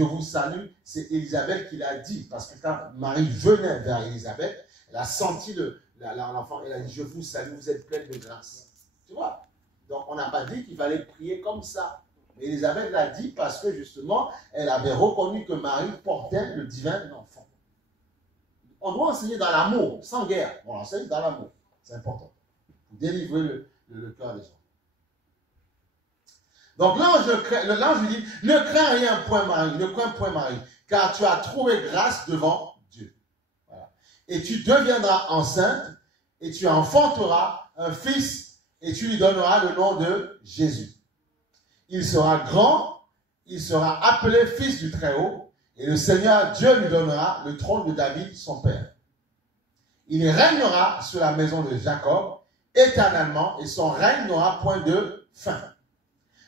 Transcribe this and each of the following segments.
je vous salue, c'est Élisabeth qui l'a dit. Parce que quand Marie venait vers Élisabeth, elle a senti l'enfant, elle a dit, je vous salue, vous êtes pleine de grâce. Tu vois? Donc, on n'a pas dit qu'il fallait prier comme ça. Mais Élisabeth l'a dit parce que, justement, elle avait reconnu que Marie portait le divin enfant. On doit enseigner dans l'amour, sans guerre. On enseigne dans l'amour. C'est important. Pour délivrer le cœur des gens. Donc, l'ange lui dit, ne crains rien, point Marie, ne crains point Marie, car tu as trouvé grâce devant Dieu. Voilà. Et tu deviendras enceinte, et tu enfanteras un fils, et tu lui donneras le nom de Jésus. Il sera grand, il sera appelé fils du Très-Haut, et le Seigneur Dieu lui donnera le trône de David, son père. Il régnera sur la maison de Jacob éternellement, et son règne n'aura point de fin.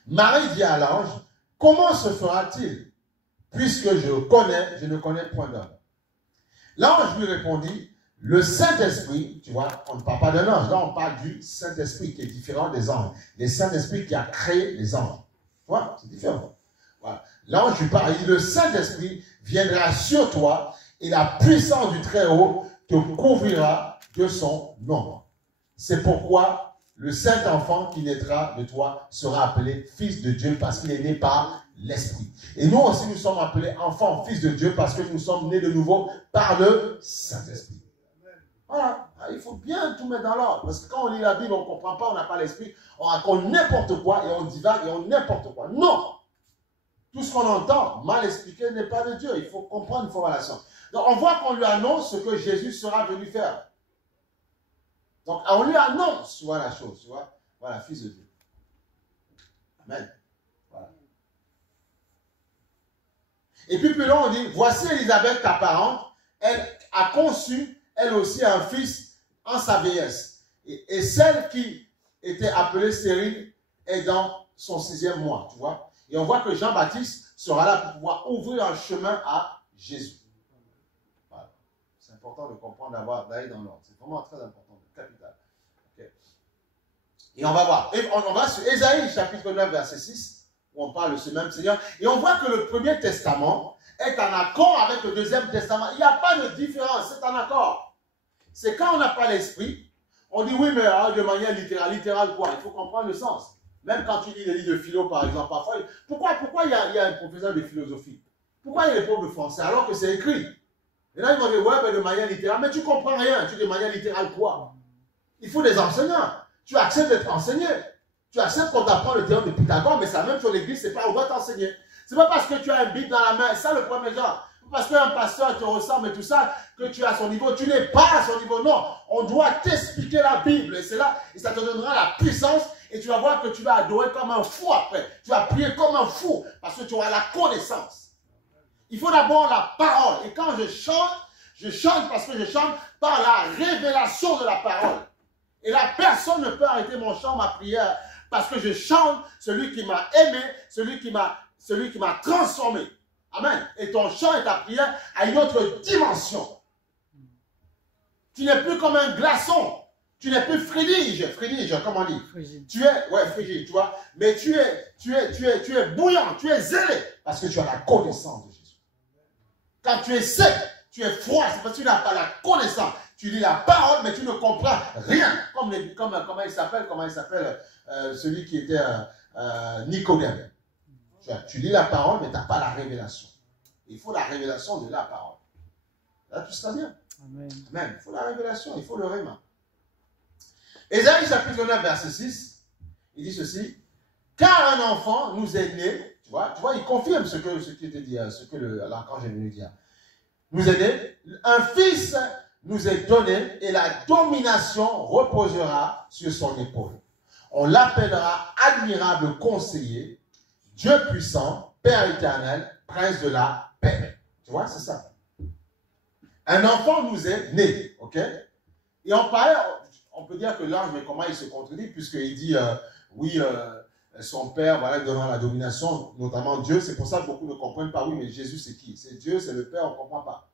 Marie dit à l'ange, comment se fera-t-il, puisque je ne connais point d'homme? L'ange lui répondit, le Saint-Esprit, tu vois, on ne parle pas d'un ange, là on parle du Saint-Esprit qui est différent des anges. Le Saint-Esprit qui a créé les anges. Tu vois, c'est différent. Voilà. L'ange lui parle, le Saint-Esprit viendra sur toi et la puissance du Très-Haut te couvrira de son ombre. C'est pourquoi le Saint-Enfant qui naîtra de toi sera appelé Fils de Dieu parce qu'il est né par l'Esprit. Et nous aussi, nous sommes appelés enfants, Fils de Dieu parce que nous sommes nés de nouveau par le Saint-Esprit. Voilà, il faut bien tout mettre dans l'ordre. Parce que quand on lit la Bible, on ne comprend pas, on n'a pas l'Esprit, on raconte n'importe quoi et on divague et on n'importe quoi. Non! Tout ce qu'on entend, mal expliqué, n'est pas de Dieu. Il faut comprendre, il faut avoir la science. Donc on voit qu'on lui annonce ce que Jésus sera venu faire. Donc, on lui annonce, tu vois, la chose, tu vois. Voilà, Fils de Dieu. Amen. Voilà. Et puis plus loin, on dit, voici Élisabeth, ta parente, elle a conçu, elle aussi, un fils en sa vieillesse. Et celle qui était appelée stérile est dans son 6e mois, tu vois. Et on voit que Jean-Baptiste sera là pour pouvoir ouvrir un chemin à Jésus. Voilà. C'est important de comprendre, d'aller dans l'ordre. C'est vraiment très important. Capital. Okay. Et on va voir. Et on va sur Ésaïe, chapitre 9, verset 6, où on parle de ce même Seigneur. Et on voit que le Premier Testament est en accord avec le Deuxième Testament. Il n'y a pas de différence, c'est en accord. C'est quand on n'a pas l'esprit, on dit oui, mais de manière littérale. Littérale quoi? Il faut comprendre le sens. Même quand tu lis les livres de philo, par exemple, parfois, pourquoi il y a un professeur de philosophie? Pourquoi il est pauvre de français alors que c'est écrit? Et là, ils vont dire, ouais, mais de manière littérale. Mais tu comprends rien. Tu dis de manière littérale quoi? Il faut des enseignants. Tu acceptes d'être enseigné. Tu acceptes qu'on t'apprend le théorème de Pythagore, mais ça même sur l'église, c'est pas on doit t'enseigner. C'est pas parce que tu as une Bible dans la main, ça le premier genre. Parce qu'un pasteur te ressemble et tout ça, que tu es à son niveau. Tu n'es pas à son niveau. Non, on doit t'expliquer la Bible. Et c'est là, et ça te donnera la puissance. Et tu vas voir que tu vas adorer comme un fou après. Tu vas prier comme un fou parce que tu auras la connaissance. Il faut d'abord la parole. Et quand je chante parce que je chante par la révélation de la parole. Et la personne ne peut arrêter mon chant, ma prière, parce que je chante celui qui m'a aimé, celui qui m'a transformé. Amen. Et ton chant et ta prière a une autre dimension. Tu n'es plus comme un glaçon. Tu n'es plus frigide, comment on dit? Frigide. Tu es, frigide, tu vois. Mais tu es bouillant, tu es zélé, parce que tu as la connaissance de Jésus. Quand tu es sec, tu es froid, c'est parce que tu n'as pas la connaissance. Tu lis la parole, mais tu ne comprends rien. Comment il s'appelle celui qui était Nicodème. Tu lis la parole, mais tu n'as pas la révélation. Il faut la révélation de la parole. Là, tout sera bien. Amen. Amen. Il faut la révélation, il faut le réma. Ésaïe chapitre 9, verset 6, il dit ceci. Car un enfant nous est né, tu vois, il confirme ce qui était dit, ce que l'archange est venu dire. Nous est né, un fils nous est donné et la domination reposera sur son épaule. On l'appellera admirable conseiller, Dieu puissant, Père éternel, prince de la paix. Tu vois, c'est ça. Un enfant nous est né, ok? Et on peut dire que l'ange, mais comment il se contredit, puisqu'il dit, son père, voilà, donnant la domination, notamment Dieu. C'est pour ça que beaucoup ne comprennent pas. Oui, mais Jésus, c'est qui? C'est Dieu, c'est le Père, on ne comprend pas.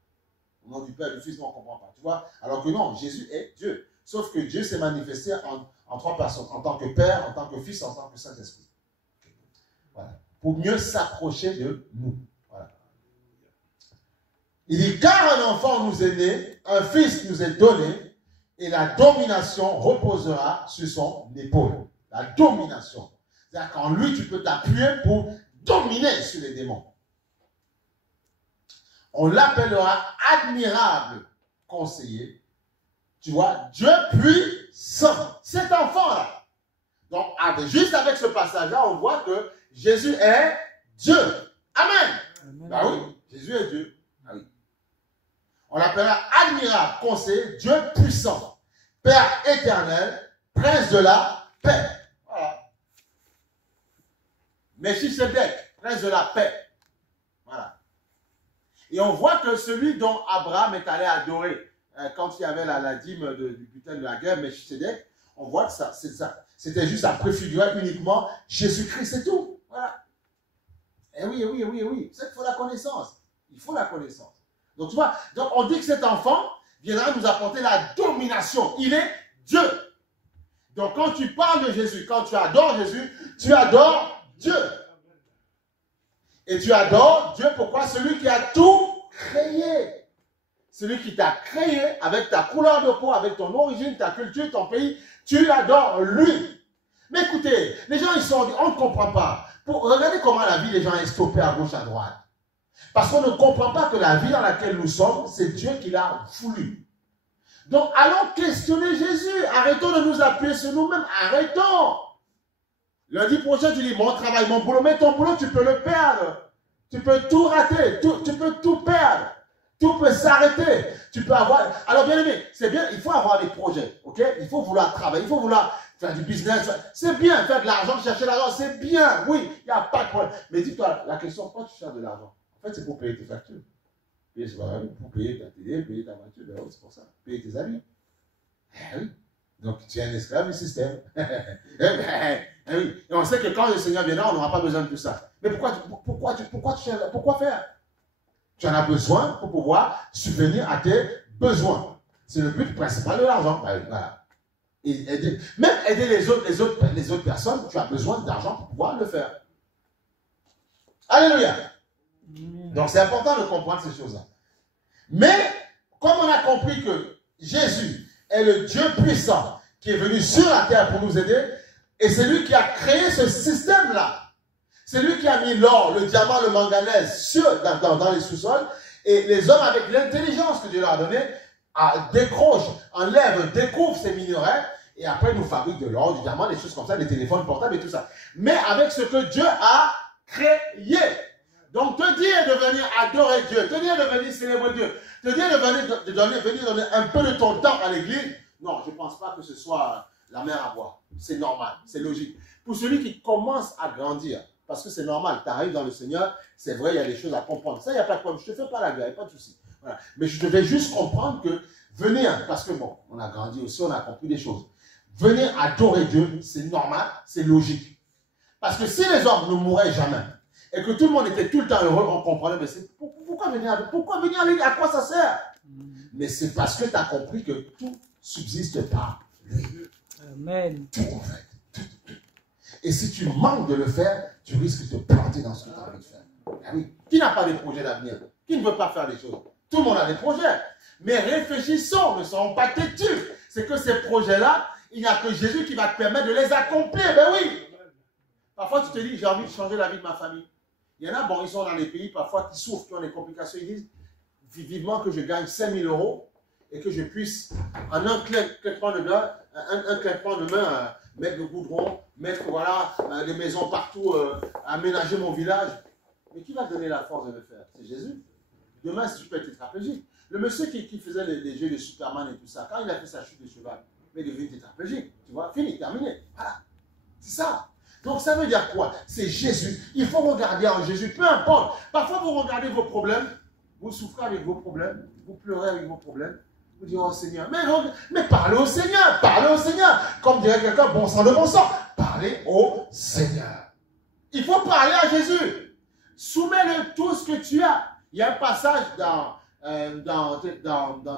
Au nom du Père et du Fils, on ne comprend pas. Tu vois? Alors que non, Jésus est Dieu. Sauf que Dieu s'est manifesté en trois personnes, en tant que Père, en tant que Fils, en tant que Saint-Esprit. Voilà. Pour mieux s'approcher de nous. Voilà. Il dit, car un enfant nous est né, un fils nous est donné, et la domination reposera sur son épaule. La domination. C'est-à-dire qu'en lui, tu peux t'appuyer pour dominer sur les démons. On l'appellera admirable conseiller. Tu vois, Dieu puissant. Cet enfant-là. Donc, juste avec ce passage-là, on voit que Jésus est Dieu. Amen. Amen. Ben oui, Jésus est Dieu. Ah oui. On l'appellera admirable conseiller, Dieu puissant, Père éternel, prince de la paix. Voilà. Melchisedec, prince de la paix. Voilà. Et on voit que celui dont Abraham est allé adorer quand il y avait la dîme du butin de la guerre, Melchisedec, on voit que ça, c'est ça. C'était juste à préfigurer uniquement Jésus-Christ, c'est tout. Voilà. Eh oui, eh oui, eh oui, eh oui. C'est qu'il faut la connaissance. Il faut la connaissance. Donc, tu vois, donc on dit que cet enfant viendra nous apporter la domination. Il est Dieu. Donc, quand tu parles de Jésus, quand tu adores Jésus, tu adores Dieu. Et tu adores Dieu, pourquoi? Celui qui a tout créé. Celui qui t'a créé avec ta couleur de peau, avec ton origine, ta culture, ton pays, tu adores lui. Mais écoutez, les gens, on ne comprend pas. Regardez comment la vie des gens est stoppée à gauche, à droite. Parce qu'on ne comprend pas que la vie dans laquelle nous sommes, c'est Dieu qui l'a voulu. Donc, allons questionner Jésus. Arrêtons de nous appuyer sur nous-mêmes. Arrêtons. Lundi prochain, tu dis, mon travail, mon boulot. Mais ton boulot, tu peux le perdre. Tu peux tout rater. Tu peux tout perdre. Tout peut s'arrêter. Tu peux avoir... Alors, bien aimé, c'est bien, il faut avoir des projets. Ok? Il faut vouloir travailler. Il faut vouloir faire du business. C'est bien, faire de l'argent, chercher l'argent. C'est bien. Oui, il n'y a pas de problème. Mais dis-toi, la question, pourquoi tu cherches de l'argent? En fait, c'est pour payer tes factures. Pour payer ta télé, payer ta voiture. Ben oui, c'est pour ça. Payer tes amis. Eh oui. Donc, tu es un esclave du système. Eh oui. Et on sait que quand le Seigneur viendra, on n'aura pas besoin de tout ça. Mais pourquoi faire? Tu en as besoin pour pouvoir subvenir à tes besoins. C'est le but principal de l'argent. Voilà. Et même aider les autres personnes, tu as besoin d'argent pour pouvoir le faire. Alléluia. Donc c'est important de comprendre ces choses-là. Mais, comme on a compris que Jésus est le Dieu puissant qui est venu sur la terre pour nous aider, et c'est lui qui a créé ce système-là. C'est lui qui a mis l'or, le diamant, le manganèse dans les sous-sols, et les hommes avec l'intelligence que Dieu leur a donnée décrochent, enlèvent, découvrent ces minerais, et après nous fabriquent de l'or, du diamant, des choses comme ça, des téléphones portables et tout ça. Mais avec ce que Dieu a créé. Donc te dire de venir adorer Dieu, te dire de venir célébrer Dieu, te dire de venir donner un peu de ton temps à l'église, non, je ne pense pas que ce soit la mer à boire. C'est normal, c'est logique. Pour celui qui commence à grandir, parce que c'est normal, tu arrives dans le Seigneur, c'est vrai, il y a des choses à comprendre. Ça, il n'y a pas de problème, je ne te fais pas la guerre, il n'y a pas de souci. Voilà. Mais je devais juste comprendre que venir, parce que bon, on a grandi aussi, on a compris des choses. Venir adorer Dieu, c'est normal, c'est logique. Parce que si les hommes ne mouraient jamais, et que tout le monde était tout le temps heureux, on comprenait, mais pourquoi venir à l'église? À quoi ça sert? Mais c'est parce que tu as compris que tout subsiste par lui. Amen. Tout en fait. Tout. Et si tu manques de le faire, tu risques de te planter dans ce que tu as envie de faire. Ah oui. Qui n'a pas de projet d'avenir? Qui ne veut pas faire des choses? Tout le monde a des projets. Mais réfléchissons, ne soyons pas têtus. C'est que ces projets-là, il n'y a que Jésus qui va te permettre de les accomplir. Ben oui. Parfois, tu te dis, j'ai envie de changer la vie de ma famille. Il y en a, bon, ils sont dans les pays parfois qui souffrent, qui ont des complications. Ils disent vivement que je gagne 5 000 € et que je puisse, en un claquement de main, mettre le goudron, mettre voilà, des maisons partout, aménager mon village. Mais qui va donner la force de le faire? C'est Jésus. Demain, si tu peux être tétraplégique. Le monsieur qui faisait les jeux de Superman et tout ça, quand il a fait sa chute de cheval, il est devenu tétraplégique. Tu vois, fini, terminé. Voilà. C'est ça. Donc ça veut dire quoi? C'est Jésus. Il faut regarder en Jésus, peu importe. Parfois vous regardez vos problèmes, vous souffrez avec vos problèmes, vous pleurez avec vos problèmes, vous dites oh Seigneur, mais parlez au Seigneur, parlez au Seigneur. Comme dirait quelqu'un, bon sang de bon sang, parlez au Seigneur. Il faut parler à Jésus. Soumets-le tout ce que tu as. Il y a un passage dans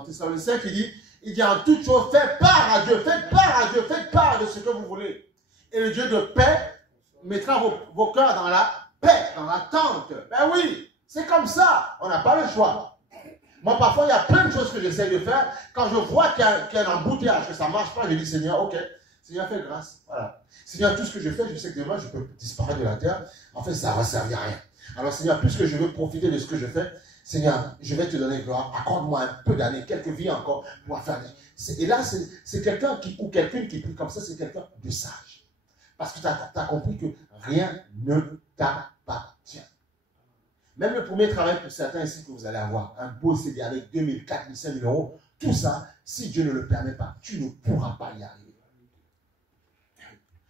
Thessaloniciens qui dit en toute chose, faites part à Dieu, faites part de ce que vous voulez. Et le Dieu de paix mettra vos cœurs dans la paix, dans l'attente. Ben oui, c'est comme ça. On n'a pas le choix. Moi, parfois, il y a plein de choses que j'essaie de faire. Quand je vois qu'il y a un embouteillage, que ça ne marche pas, je dis, Seigneur, ok, Seigneur, fais grâce. Voilà. Seigneur, tout ce que je fais, je sais que demain, je peux disparaître de la terre. En fait, ça ne va servir à rien. Alors, Seigneur, puisque je veux profiter de ce que je fais, Seigneur, je vais te donner gloire. Accorde-moi un peu d'années, quelques vies encore, pour faire. Et là, c'est quelqu'un ou quelqu'une qui prie comme ça, c'est quelqu'un de sage. Parce que tu as compris que rien ne t'appartient. Même le premier travail pour certains ici que vous allez avoir, un beau CD avec 2000, 4000, 5000 euros, tout ça, si Dieu ne le permet pas, tu ne pourras pas y arriver.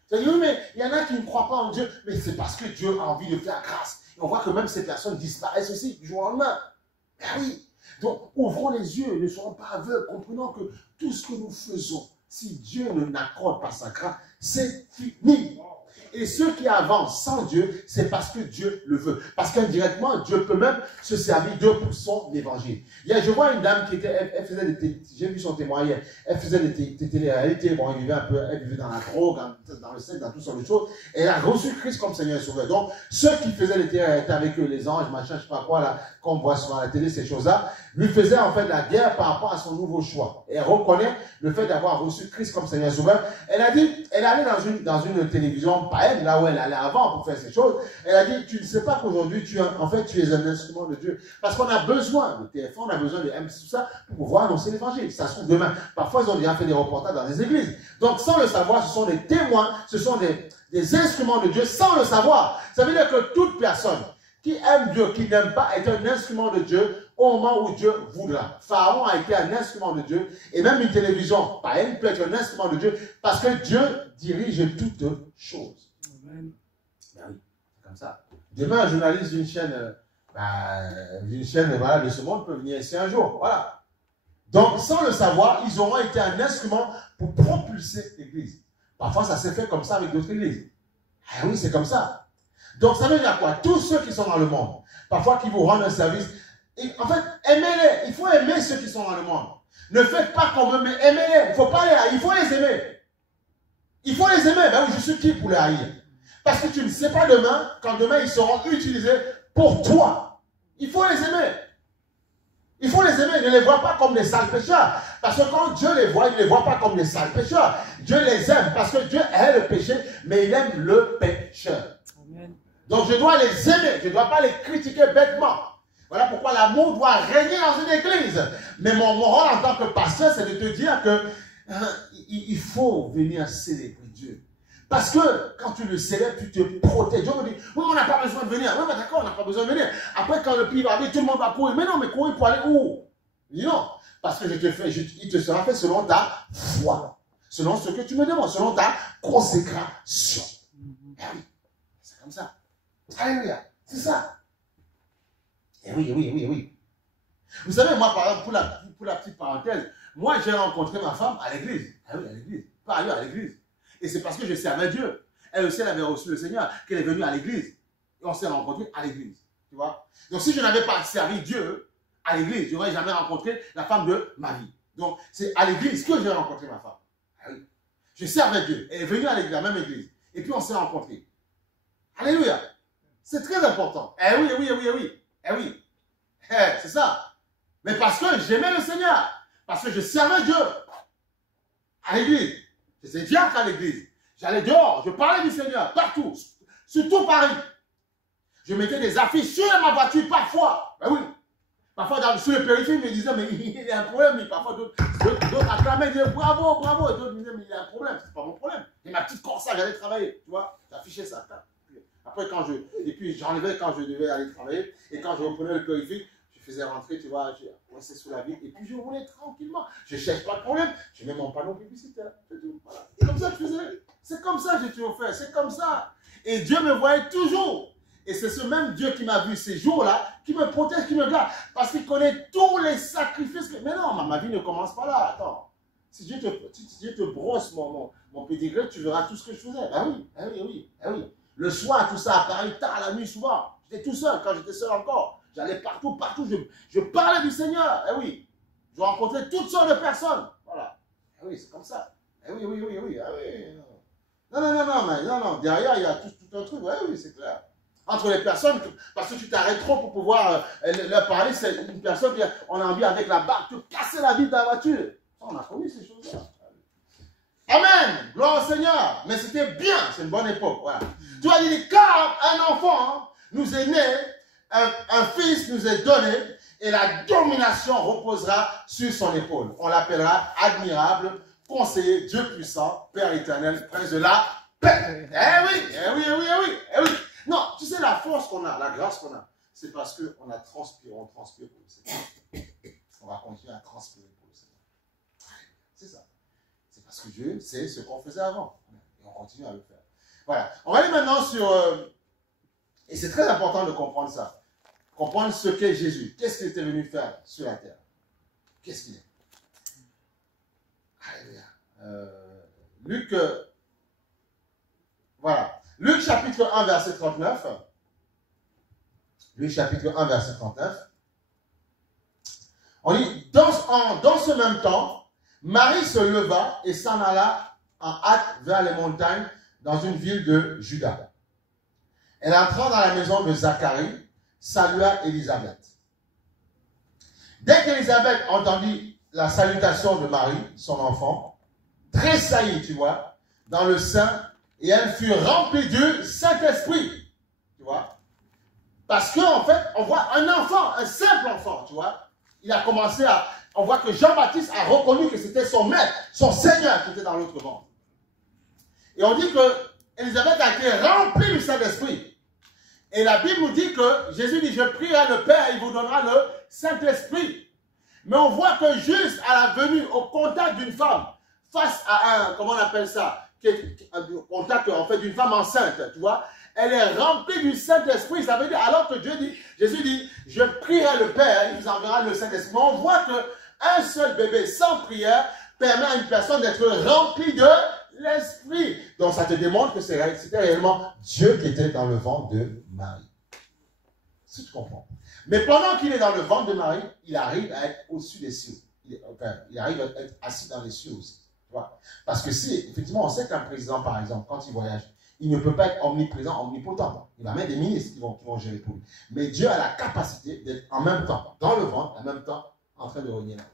Tu dis, oui, mais il y en a qui ne croient pas en Dieu, mais c'est parce que Dieu a envie de faire grâce. Et on voit que même ces personnes disparaissent aussi du jour au lendemain. Ben oui. Donc, ouvrons les yeux, ne soyons pas aveugles, comprenons que tout ce que nous faisons, si Dieu ne n'accorde pas sa grâce, c'est fini. Et ceux qui avancent sans Dieu, c'est parce que Dieu le veut. Parce qu'indirectement, Dieu peut même se servir d'eux pour son évangile. Je vois une dame qui était, elle faisait des, j'ai vu son témoignage, elle faisait des télé-réalités, bon, elle vivait dans la drogue, dans le sexe, dans toutes sortes de choses. Et elle a reçu Christ comme Seigneur et Sauveur. Donc, ceux qui faisaient les télé-réalités avec eux, les anges, machin, je sais pas quoi, là, qu'on voit sur la télé, ces choses-là, lui faisaient en fait la guerre par rapport à son nouveau choix. Et elle reconnaît le fait d'avoir reçu Christ comme Seigneur et Sauveur. Elle a dit, elle est allée dans une télévision païenne, là où elle allait avant pour faire ces choses. Elle a dit, tu ne sais pas qu'aujourd'hui, tu es un instrument de Dieu. Parce qu'on a besoin de TF1, on a besoin de M6, tout ça, pour pouvoir annoncer l'évangile. Ça se trouve demain. Parfois, ils ont déjà fait des reportages dans les églises. Donc, sans le savoir, ce sont des témoins, ce sont des instruments de Dieu, sans le savoir. Ça veut dire que toute personne qui aime Dieu, qui n'aime pas, est un instrument de Dieu au moment où Dieu voudra. Pharaon a été un instrument de Dieu, et même une télévision païenne peut être un instrument de Dieu, parce que Dieu dirige toutes choses. Amen. Ben oui, c'est comme ça. Demain, un journaliste d'une chaîne, voilà, de ce monde peut venir ici un jour. Voilà. Donc, sans le savoir, ils auront été un instrument pour propulser l'Église. Parfois, ça s'est fait comme ça avec d'autres églises. Ah oui, c'est comme ça. Donc, ça veut dire quoi? Tous ceux qui sont dans le monde, parfois qui vous rendent un service, et, en fait, aimez-les. Il faut aimer ceux qui sont dans le monde. Ne faites pas comme eux, mais aimez-les. Il faut pas les haïr, il faut les aimer. Il faut les aimer. Ben oui, je suis qui pour les haïr? Parce que tu ne sais pas demain, quand demain ils seront utilisés pour toi. Il faut les aimer. Il faut les aimer. Ne les vois pas comme des sales pécheurs. Parce que quand Dieu les voit, il ne les voit pas comme des sales pécheurs. Dieu les aime parce que Dieu hait le péché, mais il aime le pécheur. Amen. Donc je dois les aimer. Je ne dois pas les critiquer bêtement. Voilà pourquoi l'amour doit régner dans une église. Mais mon rôle en tant que pasteur, c'est de te dire que il faut venir célébrer Dieu. Parce que quand tu le célèbres, tu te protèges. Dieu me dit, oui, on n'a pas besoin de venir. Oui, mais d'accord, on n'a pas besoin de venir. Après, quand le pays va arriver, tout le monde va courir. Mais non, mais courir pour aller où? Il dit non. Parce que il te sera fait selon ta foi. Selon ce que tu me demandes. Selon ta consécration. Eh oui, c'est comme ça. Alléluia. C'est ça. Eh oui, oui, oui, oui. Vous savez, moi, par exemple, pour la petite parenthèse, moi, j'ai rencontré ma femme à l'église. Ah oui, à l'église. Pas ailleurs, à l'église. Et c'est parce que je servais Dieu. Elle aussi, elle avait reçu le Seigneur, qu'elle est venue à l'église. Et on s'est rencontrés à l'église. Tu vois? Donc, si je n'avais pas servi Dieu à l'église, je n'aurais jamais rencontré la femme de ma vie. Donc, c'est à l'église que j'ai rencontré ma femme. Ah oui. Je servais Dieu. Elle est venue à l'église, la même église. Et puis, on s'est rencontrés. Alléluia. C'est très important. Eh oui, oui, oui, oui. Eh oui. C'est ça. Mais parce que j'aimais le Seigneur. Parce que je servais Dieu. À l'église. J'étais diacre à l'église. J'allais dehors. Je parlais du Seigneur. Partout. Sur tout Paris. Je mettais des affiches sur ma voiture parfois. Ben oui. Parfois, sur le périphérique, ils me disaient, mais il y a un problème. Mais parfois, d'autres acclamaient, disaient, bravo, bravo. Et d'autres me disaient, mais il y a un problème. C'est pas mon problème. Et ma petite Corsa, j'allais travailler. Tu vois, j'affichais ça. Après, et puis j'enlevais quand je devais aller travailler. Et quand je reprenais le périphérique, je faisais rentrer, tu vois, je restais sous la ville. Et puis je roulais tranquillement. Je ne cherche pas de problème. Je mets mon panneau publicitaire. C'est tout. Voilà. C'est comme ça que je faisais. C'est comme ça que j'ai toujours fait. C'est comme ça. Et Dieu me voyait toujours. Et c'est ce même Dieu qui m'a vu ces jours-là, qui me protège, qui me garde. Parce qu'il connaît tous les sacrifices. Mais non, ma vie ne commence pas là. Attends. Si Dieu te brosse mon pédigré, tu verras tout ce que je faisais. Ah oui, ah oui, ah oui, ah oui. Le soir, tout ça, à Paris, tard, la nuit, souvent. J'étais tout seul, quand j'étais seul encore. J'allais partout, partout. Je parlais du Seigneur. Eh oui. Je rencontrais toutes sortes de personnes. Voilà. Eh oui, c'est comme ça. Eh oui, oui, oui, oui. Ah oui. Non, non, non, non, mais non, non. Derrière, il y a tout un truc. Oui, oui, c'est clair. entre les personnes, parce que tu t'arrêtes trop pour pouvoir leur parler. C'est une personne qui on a envie avec la barre de casser la vie de la voiture. On a connu ces choses-là. Amen. Gloire au Seigneur. Mais c'était bien. C'est une bonne époque. Voilà. Tu vas dire, car un enfant nous est né, un fils nous est donné, et la domination reposera sur son épaule. On l'appellera admirable, conseiller, Dieu puissant, Père éternel, prince de la paix. Eh oui, eh oui, eh oui, eh oui, eh oui. Non, tu sais, la force qu'on a, la grâce qu'on a, c'est parce qu'on a transpiré, on transpire pour le Seigneur. On va continuer à transpirer pour le Seigneur. C'est ça. C'est parce que Dieu sait ce qu'on faisait avant. Et on continue à le faire. Voilà. On va aller maintenant sur... et c'est très important de comprendre ça. Comprendre ce qu'est Jésus. Qu'est-ce qu'il était venu faire sur la terre? Qu'est-ce qu'il est? Alléluia. Luc, voilà. Luc chapitre 1, verset 39. Luc chapitre 1, verset 39. On dit, dans ce même temps, Marie se leva et s'en alla en hâte vers les montagnes dans une ville de Juda. Elle entra dans la maison de Zacharie, salua Élisabeth. Dès qu'Élisabeth entendit la salutation de Marie, son enfant, tressaillit, tu vois, dans le sein, et elle fut remplie du Saint-Esprit, tu vois. Parce qu'en fait, on voit un enfant, un simple enfant, tu vois. Il a commencé à... On voit que Jean-Baptiste a reconnu que c'était son maître, son Seigneur qui était dans l'autre monde. Et on dit que Élisabeth a été remplie du Saint-Esprit. Et la Bible nous dit que Jésus dit, je prierai le Père, il vous donnera le Saint-Esprit. Mais on voit que juste à la venue, au contact d'une femme, face à un, comment on appelle ça, au contact en fait d'une femme enceinte, tu vois, elle est remplie du Saint-Esprit. Ça veut dire, alors que Jésus dit, je prierai le Père, il vous enverra le Saint-Esprit. Mais on voit qu'un seul bébé sans prière permet à une personne d'être remplie de l'Esprit. Donc ça te démontre que c'était réellement Dieu qui était dans le ventre de Marie. Si tu comprends. Mais pendant qu'il est dans le ventre de Marie, il arrive à être au-dessus des cieux. Il arrive à être assis dans les cieux aussi. Tu vois? Parce que si, effectivement, on sait qu'un président, par exemple, quand il voyage, il ne peut pas être omniprésent, omnipotent. Il va mettre des ministres qui vont gérer pour lui. Mais Dieu a la capacité d'être en même temps dans le ventre, en même temps en train de régner là-haut.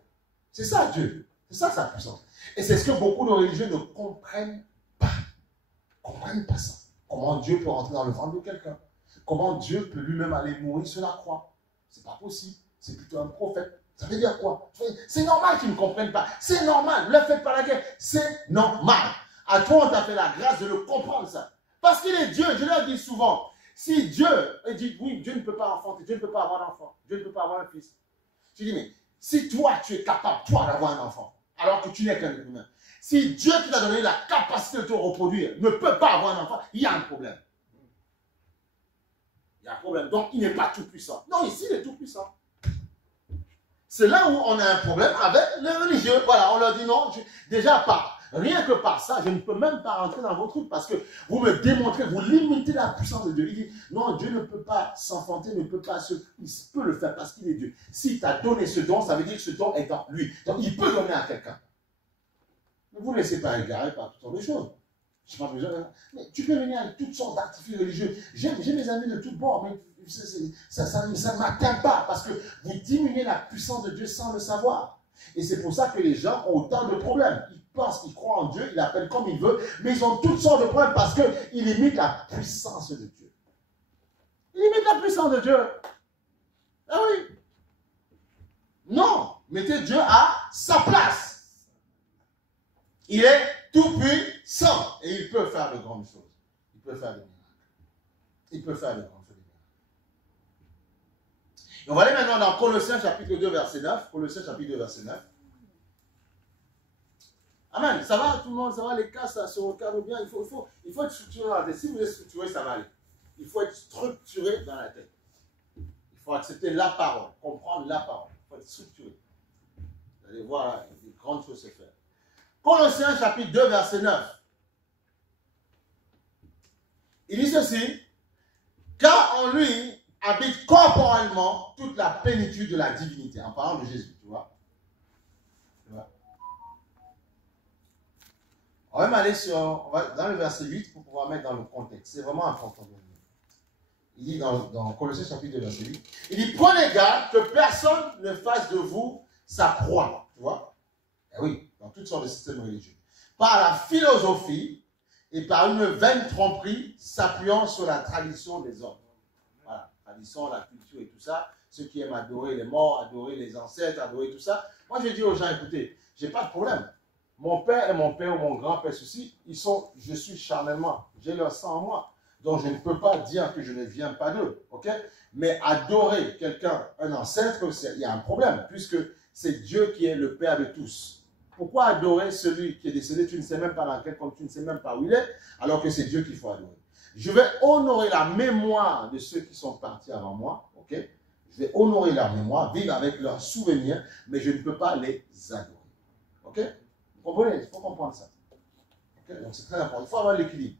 C'est ça Dieu. C'est ça sa puissance. Et c'est ce que beaucoup de religieux ne comprennent pas. Ils ne comprennent pas ça. Comment Dieu peut rentrer dans le ventre de quelqu'un? Comment Dieu peut lui-même aller mourir sur la croix? C'est pas possible. C'est plutôt un prophète. Ça veut dire quoi? C'est normal qu'ils ne comprennent pas. C'est normal. Ne le faites pas la guerre. C'est normal. À toi, on t'a fait la grâce de le comprendre ça. Parce qu'il est Dieu. Je leur dis souvent, si Dieu dit, oui, Dieu ne peut pas enfanter, Dieu ne peut pas avoir d'enfant, Dieu ne peut pas avoir un fils. Je dis, mais si toi, tu es capable, toi, d'avoir un enfant, alors que tu n'es qu'un humain, si Dieu qui t'a donné la capacité de te reproduire ne peut pas avoir un enfant, il y a un problème. Il y a un problème. Donc, il n'est pas tout puissant. Non, ici, il est tout puissant. C'est là où on a un problème avec les religieux. Voilà, on leur dit non, déjà rien que par ça, je ne peux même pas rentrer dans vos trucs parce que vous me démontrez, vous limitez la puissance de Dieu. Il dit non, Dieu ne peut pas s'enfanter, il peut le faire parce qu'il est Dieu. S'il t'a donné ce don, ça veut dire que ce don est dans lui. Donc il peut donner à quelqu'un. Ne vous laissez pas égarer par toutes sortes de choses. Je n'ai pas besoin. Mais tu peux venir avec toutes sortes d'artifices religieux. J'ai mes amis de tous bords, mais ça ne m'atteint pas parce que vous diminuez la puissance de Dieu sans le savoir. Et c'est pour ça que les gens ont autant de problèmes. Ils pensent qu'ils croient en Dieu, ils l'appellent comme ils veulent, mais ils ont toutes sortes de problèmes parce qu'ils limitent la puissance de Dieu. Ils limitent la puissance de Dieu. Ah oui. Non, mettez Dieu à sa place. Il est tout puissant et il peut faire de grandes choses. Il peut faire des miracles. Il peut faire de grandes choses. Et on va aller maintenant dans Colossiens chapitre 2 verset 9. Colossiens chapitre 2 verset 9. Amen. Ça va tout le monde, ça va les cas, ça se recadre bien. Il faut être structuré dans la tête. Si vous êtes structuré, ça va aller. Il faut être structuré dans la tête. Il faut accepter la parole, comprendre la parole. Il faut être structuré. Vous allez voir des grandes choses se faire. Colossiens chapitre 2 verset 9. Il dit ceci, car en lui habite corporellement toute la plénitude de la divinité. En parlant de Jésus, tu vois. On va même aller dans le verset 8 pour pouvoir mettre dans le contexte. C'est vraiment important. Il dit dans Colossiens chapitre 2, verset 8, il dit, prenez garde que personne ne fasse de vous sa proie. Tu vois? Eh oui, dans toutes sortes de systèmes religieux. Par la philosophie et par une vaine tromperie s'appuyant sur la tradition des hommes. Voilà, tradition, la culture et tout ça. Ceux qui aiment adorer les morts, adorer les ancêtres, adorer tout ça. Moi, je dis aux gens, écoutez, j'ai pas de problème. Mon père et mon père ou mon grand-père, ceci, je suis charnellement, j'ai leur sang en moi. Donc, je ne peux pas dire que je ne viens pas d'eux, ok? Mais adorer quelqu'un, un ancêtre, il y a un problème, puisque c'est Dieu qui est le Père de tous. Pourquoi adorer celui qui est décédé, tu ne sais même pas dans quel compte, tu ne sais même pas où il est, alors que c'est Dieu qu'il faut adorer. Je vais honorer la mémoire de ceux qui sont partis avant moi, ok? Je vais honorer leur mémoire, vivre avec leurs souvenirs, mais je ne peux pas les adorer. Ok? Vous comprenez? Il faut comprendre ça. Okay? Donc c'est très important. Il faut avoir l'équilibre.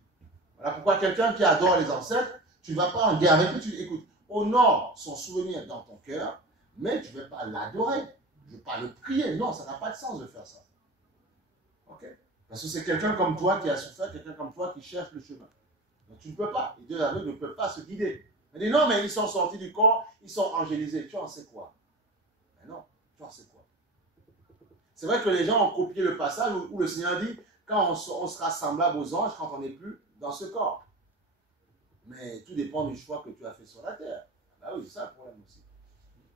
Voilà pourquoi quelqu'un qui adore les ancêtres, tu ne vas pas en guerre avec lui, tu dis, écoute, honore son souvenir dans ton cœur, mais tu ne vais pas l'adorer. Je ne vais pas le prier. Non, ça n'a pas de sens de faire ça. Ok? Parce que c'est quelqu'un comme toi qui a souffert, quelqu'un comme toi qui cherche le chemin. Donc tu ne peux pas. Les deux aveugles ne peuvent pas se guider. Il dit non, mais ils sont sortis du corps, ils sont angélisés. Tu en sais quoi? Mais non, tu en sais quoi? C'est vrai que les gens ont copié le passage où le Seigneur dit quand on sera semblable aux anges quand on n'est plus dans ce corps. Mais tout dépend du choix que tu as fait sur la terre. Ah oui, c'est ça le problème aussi.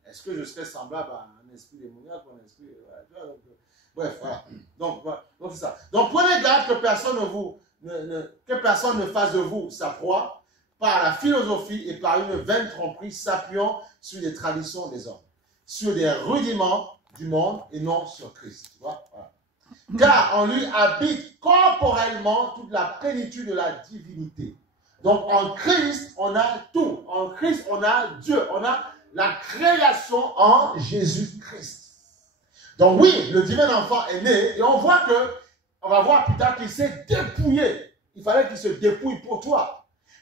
Est-ce que je serai semblable à un esprit démoniaque ou un esprit. Voilà, bref, voilà. Donc c'est ça. Donc prenez garde que personne ne fasse de vous sa proie par la philosophie et par une vaine tromperie s'appuyant sur les traditions des hommes, sur des rudiments du monde et non sur Christ. Tu vois? Voilà. Car en lui habite corporellement toute la plénitude de la divinité. Donc en Christ, on a tout. En Christ, on a Dieu. On a la création en Jésus-Christ. Donc oui, le divin enfant est né et on voit que, on va voir plus tard qu'il s'est dépouillé. Il fallait qu'il se dépouille pour toi.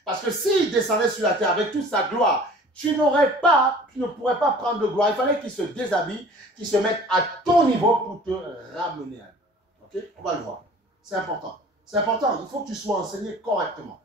Parce que s'il descendait sur la terre avec toute sa gloire, tu ne pourrais pas prendre de gloire. Il fallait qu'il se déshabille, qu'il se mette à ton niveau pour te ramener à lui. Ok? On va le voir. C'est important. C'est important. Il faut que tu sois enseigné correctement.